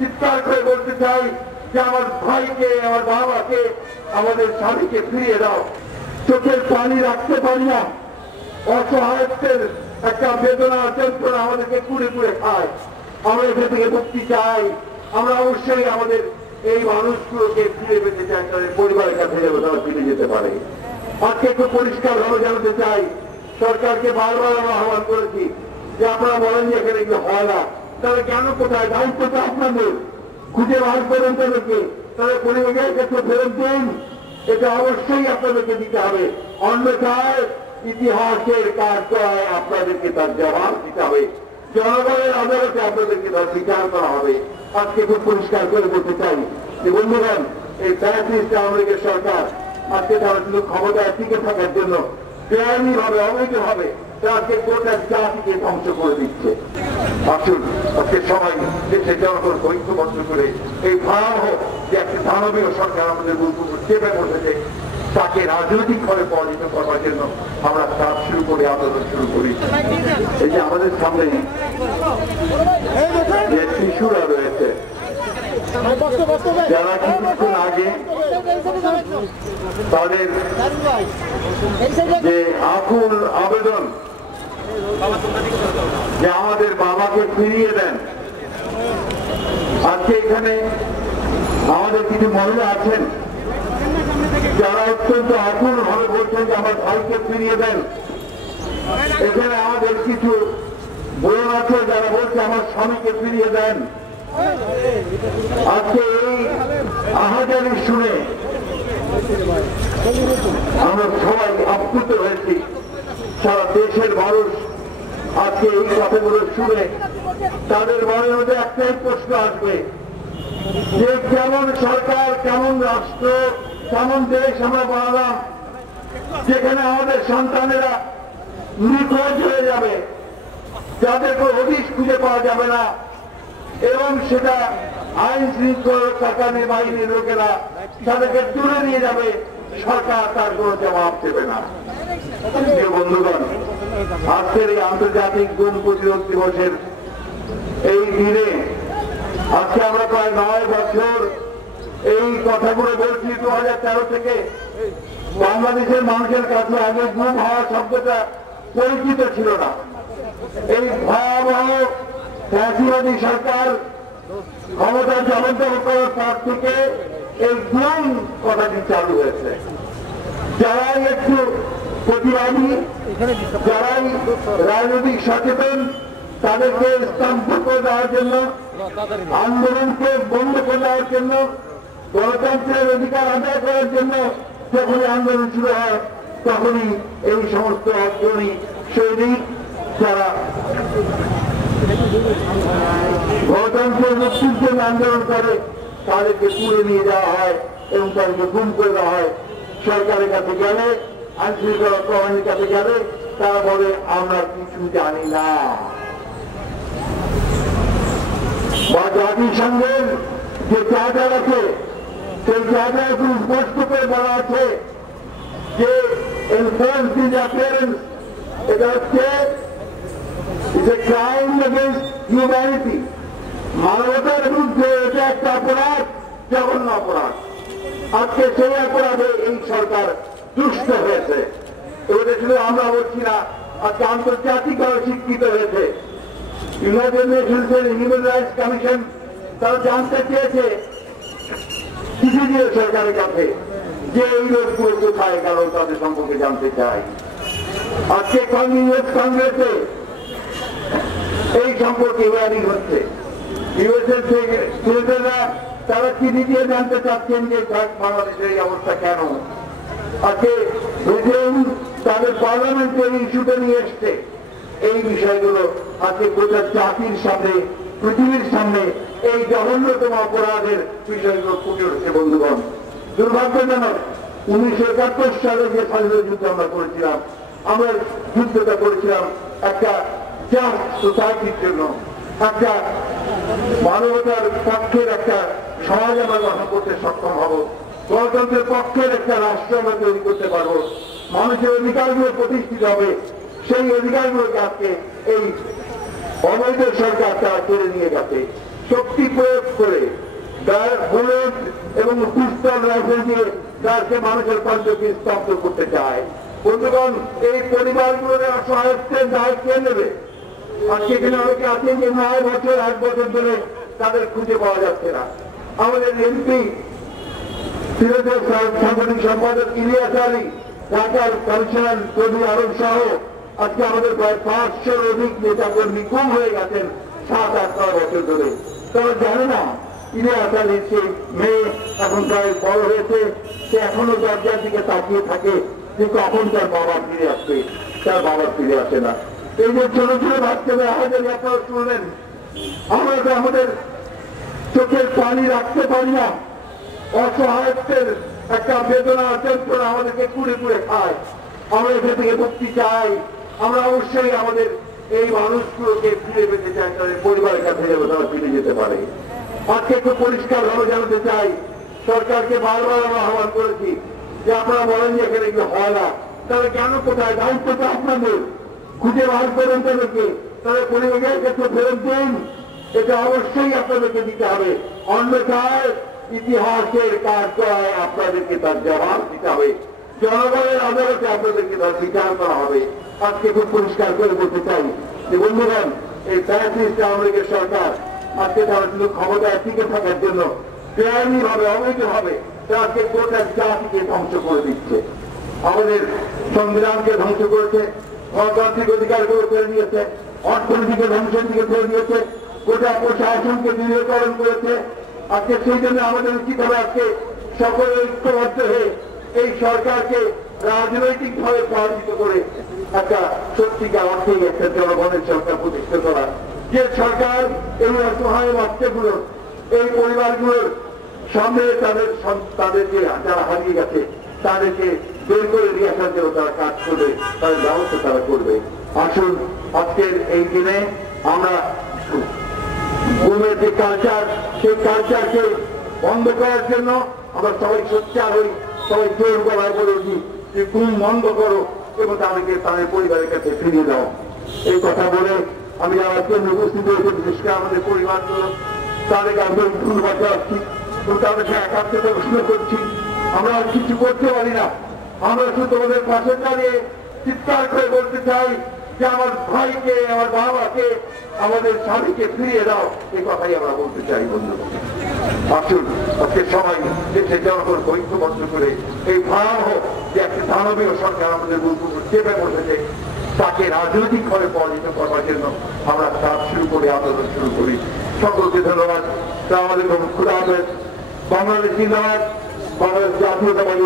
চিৎকার করে বলতে চাই যে আমার ভাইকে, আমার বাবাকে, আমাদের স্বামীকে ফিরিয়ে দাও। চোখের পানি রাখতে পারি না, অসহায়ত্বের একটা বেদনা যন্ত্রণা আমাদেরকে কুড়ে কুড়ে খায়। আমরা এখান থেকে মুক্তি চাই। আমরা অবশ্যই আমাদের এই মানুষগুলোকে ফিরে পেতে চাই, তাদের পরিবারের কাছে যেন তারা ফিরে যেতে পারে। আজকে একটু পরিষ্কার ভাবে জানাতে চাই, সরকারকে বারবার আমরা আহ্বান করেছি যে আপনারা বলেন যে এখানে কি হয় না, তাহলে কেন কোথায়? দায়িত্বটা আপনাদের, খুঁজে বার করেন তাদেরকে, তাদের পরিবারের কাছে ফেরত দিন। এটা অবশ্যই আপনাদেরকে দিতে হবে, অন্যথায় ইতিহাসের কার্যায় আপনাদেরকে তার জবাব দিতে হবে, জনগণের আদালতে আপনাদেরকে তার বিচার করা হবে। আজকে খুব পরিষ্কার করে বলতে চাই যে বন্ধুগণ, এই ফ্যাসিস্ট আওয়ামী লীগের সরকার আজকে তারা শুধু ক্ষমতায় টিকে থাকার জন্য বেআইনি ভাবে, অবৈধভাবে তাকে গোটা জাতিকে ধ্বংস করে দিচ্ছে। আসুন আজকে সবাই দেশের জনগণ ঐক্যবদ্ধ করে এই ভয়াবহ যে একটা দানবীয় সরকার আমাদের উপর চেপে বসেছে, তাকে রাজনৈতিক ভাবে পরাজিত করার জন্য আমরা কাজ শুরু করে, আন্দোলন শুরু করি। এই যে আমাদের সামনে যে শিশুরা রয়েছে, যারা কিছুক্ষণ আগে তাদের যে আকুল আবেদন যে আমাদের বাবাকে ফিরিয়ে দেন, আজকে এখানে আমাদের কিছু মহিলা আছেন যারা অত্যন্ত আকুল ভাবে বলছেন যে আমার ভাইকে ফিরিয়ে দেন। এখানে আমাদের কিছু বোন আছে যারা বলছে আমার স্বামীকে ফিরিয়ে দেন। আজকে এই আহাজারি শুনে আমরা সবাই আপ্লুত হয়েছি। সারা দেশের মানুষ আজকে এই কথাগুলো শুনে তাদের মনের মধ্যে একটাই প্রশ্ন আসবে যে কেমন সরকার, কেমন রাষ্ট্র, কেমন দেশ আমরা বানালাম যেখানে আমাদের সন্তানেরা নিখোঁজ হয়ে যাবে, যাদের কোনো হদিশ খুঁজে পাওয়া যাবে না, এবং সেটা আইন শৃঙ্খলা বাহিনীর লোকেরা তাদেরকে তুলে নিয়ে যাবে, সরকার তার কোনো জবাব দেবে না। বন্ধুগণ, আজকের এই আন্তর্জাতিক গুম প্রতিরোধ দিবসের এই দিনে আজকে আমরা প্রায় 9 বছর এই কথাগুলো বলছি। 2013 থেকে বাংলাদেশের মানুষের কাছে আগে গুম হওয়া শব্দটা পরিচিত ছিল না। এই ভয়াবহ ফ্যাসিবাদী সরকার ক্ষমতা জবরদখল করার পর থেকে এই গুম কথাটি চালু হয়েছে। যারাই একটু প্রতিবাদী, যারাই রাজনৈতিক সচেতন, তাদেরকে স্তব্ধ করে দেওয়ার জন্য, আন্দোলনকে বন্ধ করে দেওয়ার জন্য, গণতন্ত্রের অধিকার আদায় করার জন্য যখনই আন্দোলন শুরু হয়, তখনই এই সমস্ত অগ্রণী সৈনিক যারা গণতন্ত্রের মুক্তির জন্য আন্দোলন করে তাদেরকে তুলে নিয়ে যাওয়া হয় এবং তাদেরকে গুম করে দেওয়া হয়। সরকারের কাছে গেলে, আইন শৃঙ্খলা বাহিনীর কাছে গেলে তারা বলে আমরা কিছু জানি না। বা জাতিসংঘের যে চার্টার আছে, সেই চার্টারে খুব স্পষ্ট করে বলা আছে যে এনফোর্স ডিসঅ্যাপিয়ারেন্স, এটা হচ্ছে ক্রাইম এগেইনস্ট হিউম্যানিটি, মানবতার বিরুদ্ধে এটা একটা অপরাধ, জঘন্য অপরাধ। আজকে সেই অপরাধে এই সরকার দুষ্ট হয়েছে। এটা শুধু আমরা বলছি না, আজকে আন্তর্জাতিকভাবে স্বীকৃত হয়েছে। ইউনাইটেড নেশনসের হিউম্যান রাইটস কমিশন তারা জানতে চেয়েছে চিঠি দিয়ে সরকারের কাছে যে এই লোকগুলো কোথায় গেল, তাদের সম্পর্কে জানতে চাই। আজকে ইউএস কংগ্রেসে এই সম্পর্কে হিয়ারিং হচ্ছে। ইউএসএর সেনেটররা তারা চিঠি দিয়ে জানতে চাচ্ছেন যে বাংলাদেশের এই অবস্থা কেন। আজকে তাদের পার্লামেন্টে এই ইস্যুটা নিয়ে এসছে। এই বিষয়গুলো আজকে গোটা জাতির সামনে, পৃথিবীর সামনে এই জঘন্যতম অপরাধের বিষয়গুলো ফুটে উঠছে। বন্ধুগণ, দুর্ভাগ্যজনক 1971 সালে যে স্বাধীনতা যুদ্ধ আমরা করেছিলাম, আমরা যুদ্ধটা করেছিলাম একটা জাস্ট সোসাইটির জন্য, একটা মানবতার পক্ষের একটা সমাজ আমরা গঠন করতে সক্ষম হব, গণতন্ত্রের পক্ষের একটা রাষ্ট্র আমরা তৈরি করতে পারবো, মানুষের অধিকারগুলো প্রতিষ্ঠিত হবে। সেই অধিকারগুলোকে আজকে এই অবৈধ সরকার তারা কেড়ে নিয়ে গেছে। শক্তি প্রয়োগ করে বুলেট এবং পিস্তল রাইফেল দিয়ে তাকে মানুষের কণ্ঠকে স্তব্ধ করতে চায়। বন্ধুগণ, এই পরিবারগুলোর অসহায়ত্বের দায় কে নেবে? আজকে এখানে অনেকে আছেন যে 9 বছর 8 বছর ধরে তাদের খুঁজে পাওয়া যাচ্ছে না। আমাদের এমপি সিলেটের সাংগঠনিক সম্পাদক ইলিয়াস আলী, ঢাকার কমিশনার চৌধুরী আরব সহ আজকে আমাদের প্রায় 500-র অধিক নেতাকর্মী গুম হয়ে গেছেন 7-8 বছর ধরে। তারা জানে না ইলিয়াস আলীর সেই মেয়ে এখন প্রায় বড় হয়েছে, সে এখনো দরজার দিকে তাকিয়ে থাকে যে কখন তার বাবা ফিরে আসবে। তার বাবা ফিরে আসে না। এই যে ছোট ছোট বাচ্চাদের আমাদের আপনারা শুনলেন, আমরা তো আমাদের চোখের পানি রাখতে পারি না। অসহায়ত্বের একটা বেদনা যন্ত্রণা আমাদেরকে কুড়ে কুড়ে খায়। আমরা এখান থেকে মুক্তি চাই। আমরা অবশ্যই আমাদের এই মানুষগুলোকে ফিরে পেতে চাই, তাদের পরিবারের কাছে যেন তারা ফিরে যেতে পারে। আজকে একটু পরিষ্কার ভাবে জানাতে চাই, সরকারকে বারবার আমরা আহ্বান করেছি যে আপনারা বলেন যে এখানে এগুলো হয় না, তাহলে কেন কোথায়? দায়িত্বটা আপনাদের, খুঁজে বার করেন তাদেরকে, তাদের পরিবারের কাছে ফেরত দিন। এটা অবশ্যই আপনাদেরকে দিতে হবে, অন্যথায় ইতিহাসের কার্যায় আপনাদেরকে তার জবাব দিতে হবে। জনগণের আদালতে আপনাদেরকে তার বিচার করা হবে। আজকে খুব পরিষ্কার করে বলতে চাই যে বন্ধুগণ, এই ফ্যাসিস্ট আওয়ামী লীগের সরকার আজকে তারা শুধু ক্ষমতায় টিকে থাকার জন্য বেআইনি ভাবে অবৈধ ভাবে তাকে গোটা জাতিকে ধ্বংস করে দিচ্ছে। আমাদের সংবিধানকে ধ্বংস করেছে, গণতান্ত্রিক অধিকারগুলো করে নিয়েছে, অর্থনীতিকে ধ্বংসের দিকে ফেলে দিয়েছে, গোটা প্রশাসনকে বিলীনীকরণ করেছে। আজকে সেই জন্য আমাদের উচিত হবে আজকে সকলে ঐক্যবদ্ধ হয়ে এই সরকারকে রাজনৈতিক ভাবে পরাজিত করে একটা সত্যিকার অর্থে একটা জনগণের সরকার প্রতিষ্ঠা করা, যে সরকার এই অসহায় বাচ্চাগুলোর, এই পরিবারগুলোর সামনে তাদেরকে যারা হারিয়ে গেছে তাদেরকে বের করে নিয়ে আসার জন্য তারা কাজ করবে, তাদের ব্যবস্থা তারা করবে। আসুন আজকের এই দিনে আমরা গুমের যে কালচার, সেই কালচারকে বন্ধ করার জন্য আমরা সবাই সোচ্চার হই, সবাই জোর গলায় বলেছি যে গুম বন্ধ করো এবং তাদেরকে তাদের পরিবারের কাছে ফিরিয়ে দাও। এই কথা বলে আমি যারা জন্য উপস্থিত হয়েছে, বিশেষ করে আমাদের পরিবারগুলো, তাদেরকে আন্তরিক ধন্যবাদ জানাচ্ছি এবং তাদেরকে একাত্মতা ঘোষণা করছি। আমরা আর কিছু করতে পারি না, আমরা শুধু তোমাদের পাশে দাঁড়িয়ে চিৎকার করে বলতে চাই যে আমার ভাইকে, আমার বাবাকে, আমাদের স্বামীকে ফিরিয়ে দাও। এই কথাই আমরা বলতে চাই। বন্ধু আসুন আজকে সবাই দেশে জনগণ ঐক্যবদ্ধ করে এই ভয়াবহ যে একটা দানবীয় সরকার আমাদের চেপে বসেছে তাকে রাজনৈতিক ভাবে পরাজিত করবার জন্য আমরা কাজ শুরু করি, আন্দোলন শুরু করি। সকলকে ধন্যবাদ। তা আমাদের খুদা হাফেজ। বাংলাদেশ জিন্দাবাদ। বাংলাদেশ জাতীয়তাবাদী